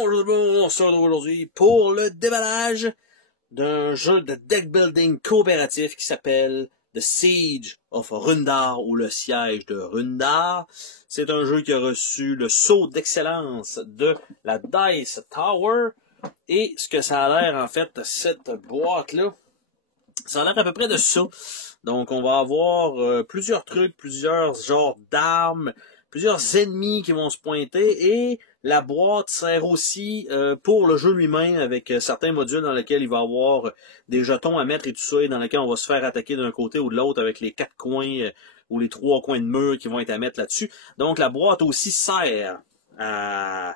Bonjour, on se retrouve aujourd'hui pour le déballage d'un jeu de deck building coopératif qui s'appelle The Siege of Rundar ou le siège de Rundar. C'est un jeu qui a reçu le saut d'excellence de la Dice Tower. Et ce que ça a l'air en fait, cette boîte-là, ça a l'air à peu près de ça. Donc on va avoir plusieurs trucs, plusieurs genres d'armes, plusieurs ennemis qui vont se pointer et la boîte sert aussi pour le jeu lui-même avec certains modules dans lesquels il va y avoir des jetons à mettre et tout ça et dans lesquels on va se faire attaquer d'un côté ou de l'autre avec les 4 coins ou les 3 coins de mur qui vont être à mettre là-dessus. Donc la boîte aussi sert à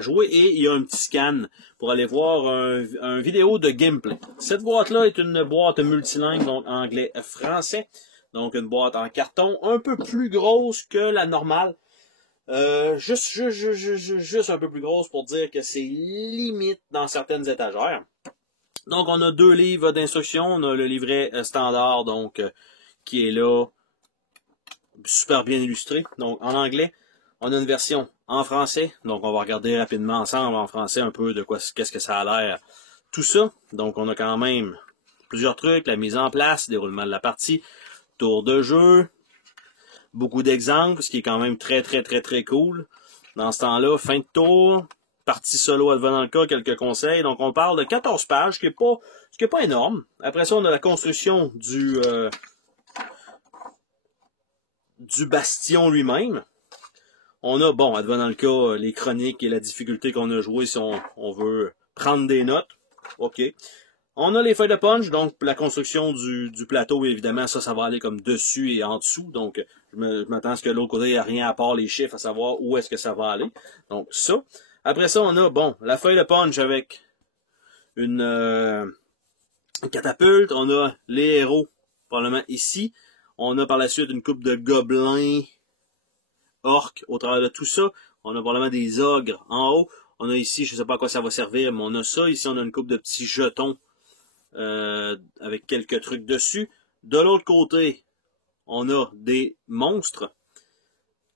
jouer et il y a un petit scan pour aller voir un vidéo de gameplay. Cette boîte-là est une boîte multilingue, donc anglais-français. Donc une boîte en carton un peu plus grosse que la normale. Juste un peu plus grosse pour dire que c'est limite dans certaines étagères. Donc on a 2 livres d'instructions. On a le livret standard, donc qui est là, super bien illustré. Donc en anglais, on a une version en français. Donc on va regarder rapidement ensemble en français un peu de quoi, qu'est-ce que ça a l'air. Tout ça. Donc on a quand même plusieurs trucs, la mise en place, déroulement de la partie, tour de jeu, beaucoup d'exemples, ce qui est quand même très cool. Dans ce temps-là, fin de tour, partie solo advenant le cas, quelques conseils. Donc on parle de 14 pages, ce qui est pas énorme. Après ça, on a la construction du bastion lui-même. On a, bon, advenant le cas, les chroniques et la difficulté qu'on a joué si on veut prendre des notes. OK. On a les feuilles de punch, donc la construction du plateau, évidemment, ça va aller comme dessus et en dessous. Donc, je m'attends à ce que de l'autre côté, il n'y a rien à part les chiffres, à savoir où est-ce que ça va aller. Donc, ça. Après ça, on a, bon, la feuille de punch avec une catapulte. On a les héros, probablement ici. On a par la suite une coupe de gobelins orques au travers de tout ça. On a probablement des ogres en haut. On a ici, je ne sais pas à quoi ça va servir, mais on a ça. Ici, on a une coupe de petits jetons avec quelques trucs dessus. De l'autre côté, on a des monstres.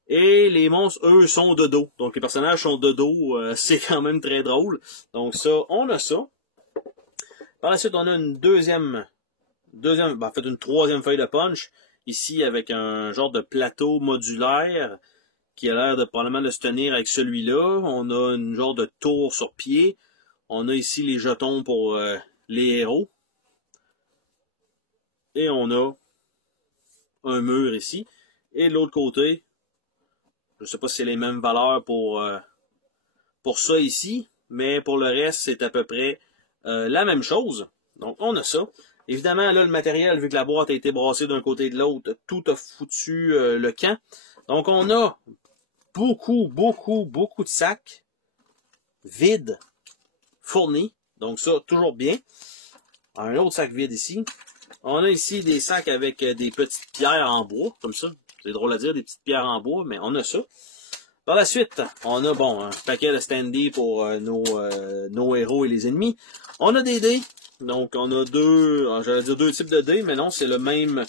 Et les monstres, eux, sont de dos. Donc les personnages sont de dos. C'est quand même très drôle. Donc ça, on a ça. Par la suite, on a une une troisième feuille de punch. Ici, avec un genre de plateau modulaire qui a l'air de probablement de se tenir avec celui-là. On a une genre de tour sur pied. On a ici les jetons pour les héros. Et on a un mur ici. Et de l'autre côté, je ne sais pas si c'est les mêmes valeurs pour ça ici, mais pour le reste, c'est à peu près la même chose. Donc, on a ça. Évidemment, là, le matériel, vu que la boîte a été brassée d'un côté et de l'autre, tout a foutu le camp. Donc, on a beaucoup de sacs vides fournis. Donc, ça, toujours bien. Un autre sac vide ici. On a ici des sacs avec des petites pierres en bois, comme ça. C'est drôle à dire, des petites pierres en bois, mais on a ça. Par la suite, on a, bon, un paquet de standees pour nos héros et les ennemis. On a des dés. Donc, on a j'allais dire 2 types de dés, mais non, c'est le même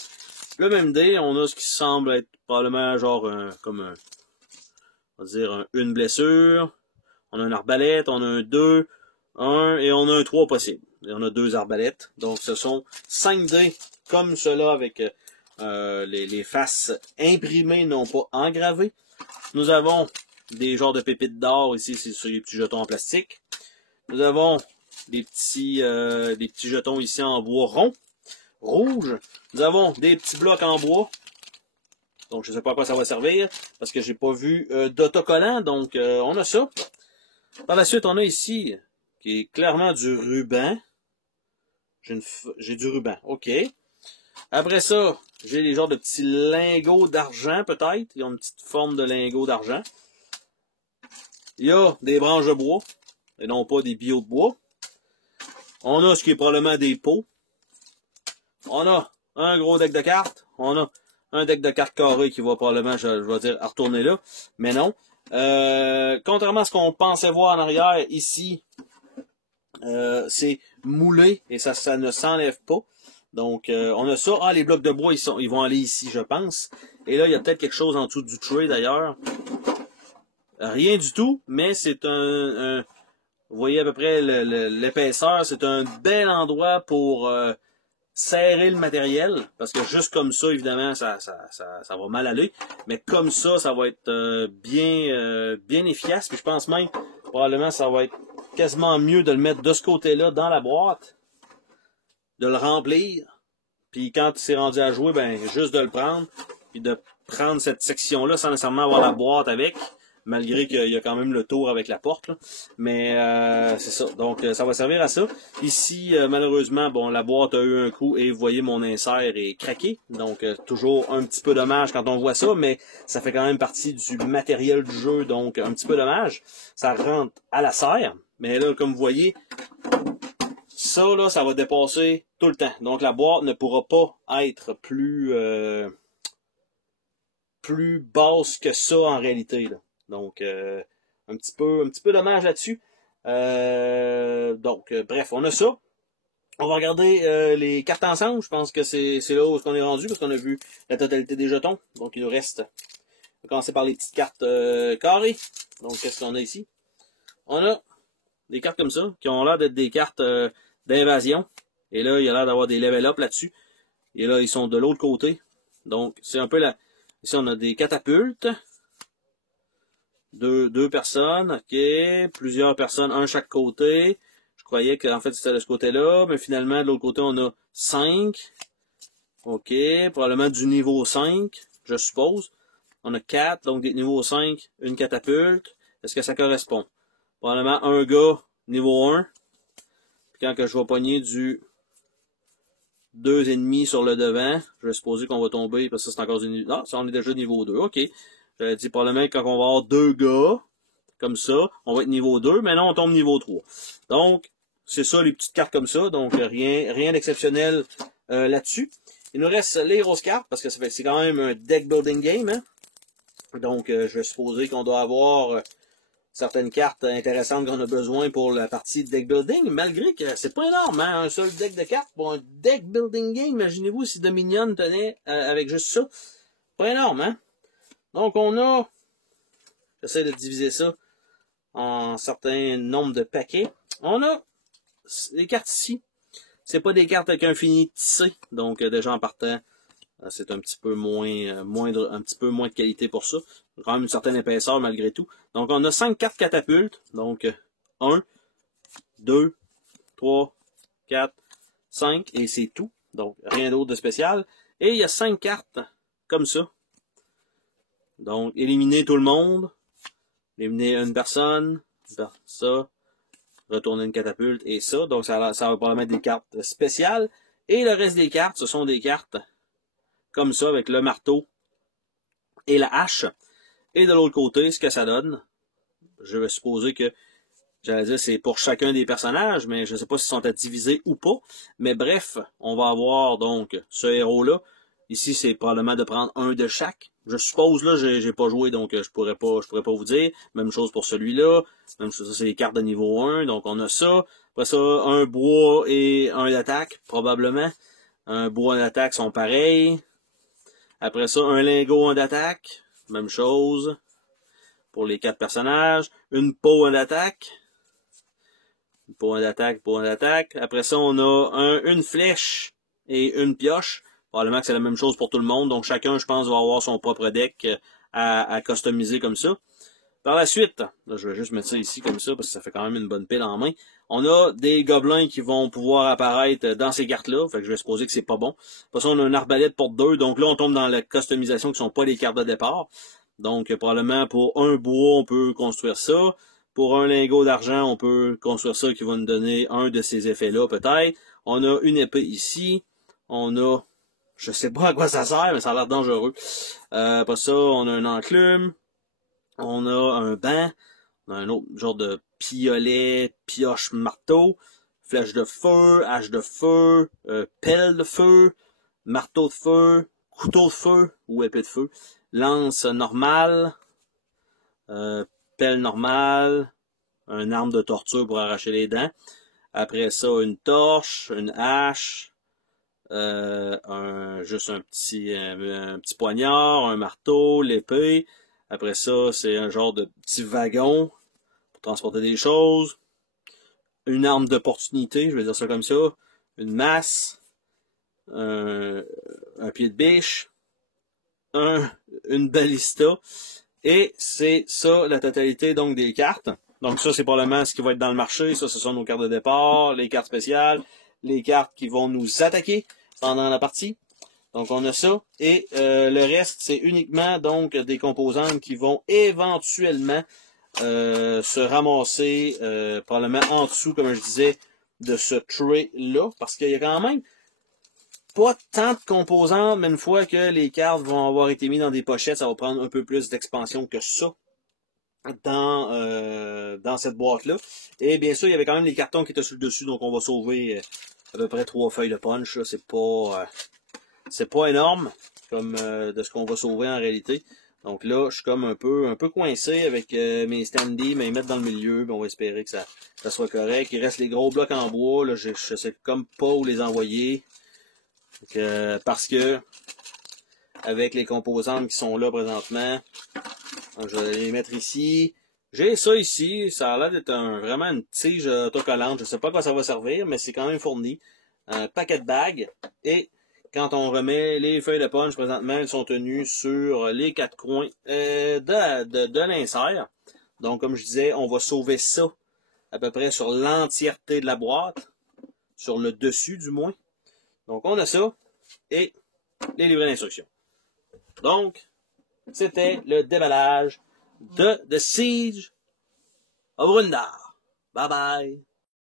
dé. On a ce qui semble être probablement genre on va dire une blessure. On a une arbalète, on a un 2, 1 et on a un 3 possible. Et on a 2 arbalètes. Donc, ce sont 5 dés comme cela avec les faces imprimées, non pas engravées. Nous avons des genres de pépites d'or ici, c'est sur les petits jetons en plastique. Nous avons des petits jetons ici en bois rond, rouge. Nous avons des petits blocs en bois. Donc, je ne sais pas à quoi ça va servir, parce que j'ai pas vu d'autocollant. Donc, on a ça. Par la suite, on a ici, qui est clairement du ruban. J'ai du ruban, OK. Après ça, j'ai les genres de petits lingots d'argent, peut-être. Ils ont une petite forme de lingot d'argent. Il y a des branches de bois, et non pas des billots de bois. On a ce qui est probablement des pots. On a un gros deck de cartes. On a un deck de cartes carrées qui va probablement, je vais dire, retourner là. Mais non. Contrairement à ce qu'on pensait voir en arrière, ici, c'est moulé et ça ne s'enlève pas. Donc, on a ça. Ah, les blocs de bois, ils vont aller ici, je pense. Et là, il y a peut-être quelque chose en dessous du tray, d'ailleurs. Rien du tout, mais c'est vous voyez à peu près l'épaisseur, c'est un bel endroit pour serrer le matériel, parce que juste comme ça, évidemment, ça va mal aller, mais comme ça va être bien efficace, puis je pense même, probablement, ça va être quasiment mieux de le mettre de ce côté-là dans la boîte, de le remplir, puis quand c'est rendu à jouer, ben juste de le prendre, puis de prendre cette section-là sans nécessairement avoir la boîte avec, malgré qu'il y a quand même le tour avec la porte, là. Mais c'est ça. Donc, ça va servir à ça. Ici, malheureusement, bon, la boîte a eu un coup et vous voyez, mon insert est craqué. Donc, toujours un petit peu dommage quand on voit ça, mais ça fait quand même partie du matériel du jeu, donc un petit peu dommage. Ça rentre à la serre, mais là, comme vous voyez, ça, là, ça va dépasser tout le temps. Donc, la boîte ne pourra pas être plus basse que ça en réalité, là. Donc, un petit peu dommage là-dessus. Bref, on a ça. On va regarder les cartes ensemble. Je pense que c'est là où on est rendu, parce qu'on a vu la totalité des jetons. Donc, il nous reste... On va commencer par les petites cartes carrées. Donc, qu'est-ce qu'on a ici? On a des cartes comme ça, qui ont l'air d'être des cartes d'invasion. Et là, il y a l'air d'avoir des level up là-dessus. Et là, ils sont de l'autre côté. Donc, c'est un peu la... Ici, on a des catapultes. Deux personnes, ok. Plusieurs personnes, un chaque côté. Je croyais qu'en fait, c'était de ce côté-là. Mais finalement, de l'autre côté, on a 5. Ok. Probablement du niveau 5, je suppose. On a 4, donc des niveaux 5, une catapulte. Est-ce que ça correspond? Probablement un gars, niveau 1. Puis quand que je vais pogner du 2,5 sur le devant, je vais supposer qu'on va tomber, parce que c'est encore du niveau... Ah, ça, on est déjà niveau 2, ok. J'avais dit probablement que quand on va avoir 2 gars, comme ça, on va être niveau 2, mais là, on tombe niveau 3. Donc, c'est ça, les petites cartes comme ça, donc rien d'exceptionnel là-dessus. Il nous reste les grosses cartes, parce que c'est quand même un deck building game, hein? Donc, je vais supposer qu'on doit avoir certaines cartes intéressantes qu'on a besoin pour la partie deck building, malgré que c'est pas énorme, hein, un seul deck de cartes pour un deck building game. Imaginez-vous si Dominion tenait avec juste ça. Pas énorme, hein? Donc, on a... J'essaie de diviser ça en certains nombres de paquets. On a les cartes ici. C'est pas des cartes avec un fini tissé. Donc, déjà en partant, c'est un petit peu un petit peu moins de qualité pour ça. Quand même une certaine épaisseur malgré tout. Donc, on a 5 cartes catapultes. Donc, 1, 2, 3, 4, 5. Et c'est tout. Donc, rien d'autre de spécial. Et il y a 5 cartes comme ça. Donc, éliminer tout le monde. Éliminer une personne. Ça. Retourner une catapulte et ça. Donc, ça va probablement être des cartes spéciales. Et le reste des cartes, ce sont des cartes comme ça, avec le marteau et la hache. Et de l'autre côté, ce que ça donne, je vais supposer que, j'allais dire, c'est pour chacun des personnages, mais je ne sais pas s'ils sont à diviser ou pas. Mais bref, on va avoir donc ce héros-là. Ici, c'est probablement de prendre un de chaque. Je suppose, là, j'ai pas joué, donc je pourrais pas vous dire. Même chose pour celui-là. Même chose, ça, c'est les cartes de niveau 1. Donc, on a ça. Après ça, un bois et un d'attaque, probablement. Un bois et un d'attaque sont pareils. Après ça, un lingot, un d'attaque. Même chose. Pour les 4 personnages. Une peau, un d'attaque. Une peau, un d'attaque, peau, un d'attaque. Après ça, on a une flèche et une pioche. Probablement que c'est la même chose pour tout le monde. Donc, chacun, je pense, va avoir son propre deck à customiser comme ça. Par la suite, là, je vais juste mettre ça ici comme ça, parce que ça fait quand même une bonne pile en main. On a des gobelins qui vont pouvoir apparaître dans ces cartes-là. Fait que je vais supposer que c'est pas bon. Après ça, on a une arbalète pour 2. Donc là, on tombe dans la customisation qui sont pas les cartes de départ. Donc, probablement, pour un bois, on peut construire ça. Pour un lingot d'argent, on peut construire ça qui va nous donner un de ces effets-là, peut-être. On a une épée ici. On a... Je sais pas à quoi ça sert, mais ça a l'air dangereux. Après ça, on a un enclume. On a un banc. On a un autre genre de piolet, pioche, marteau. Flèche de feu, hache de feu, pelle de feu, marteau de feu, couteau de feu ou épée de feu. Lance normale. Pelle normale. Un arme de torture pour arracher les dents. Après ça, une torche, une hache. Juste un petit poignard, un marteau, l'épée. Après ça, c'est un genre de petit wagon pour transporter des choses. Une arme d'opportunité, je vais dire ça comme ça. Une masse. Un pied de biche. Une ballista. Et c'est ça la totalité donc des cartes. Donc ça, c'est probablement ce qui va être dans le marché. Ça, ce sont nos cartes de départ, les cartes spéciales, les cartes qui vont nous attaquer pendant la partie. Donc on a ça. Et le reste, c'est uniquement donc des composantes qui vont éventuellement se ramasser probablement en dessous, comme je disais, de ce tray-là. Parce qu'il y a quand même pas tant de composantes, mais une fois que les cartes vont avoir été mises dans des pochettes, ça va prendre un peu plus d'expansion que ça dans cette boîte-là. Et bien sûr, il y avait quand même les cartons qui étaient sur le dessus, donc on va sauver à peu près 3 feuilles de punch. C'est pas énorme comme de ce qu'on va sauver en réalité. Donc là, je suis comme un peu coincé avec mes standees, mais les mettre dans le milieu, on va espérer que ça soit correct. Il reste les gros blocs en bois, là, je sais comme pas où les envoyer. Donc, parce que avec les composantes qui sont là présentement, je vais les mettre ici. J'ai ça ici, ça a l'air d'être vraiment une tige autocollante. Je sais pas à quoi ça va servir, mais c'est quand même fourni. Un paquet de bagues. Et quand on remet les feuilles de punch, présentement, elles sont tenues sur les 4 coins de l'insert. Donc, comme je disais, on va sauver ça à peu près sur l'entièreté de la boîte. Sur le dessus, du moins. Donc, on a ça. Et les livrets d'instruction. Donc, c'était le déballage de The Siege of Rundar. Bye bye!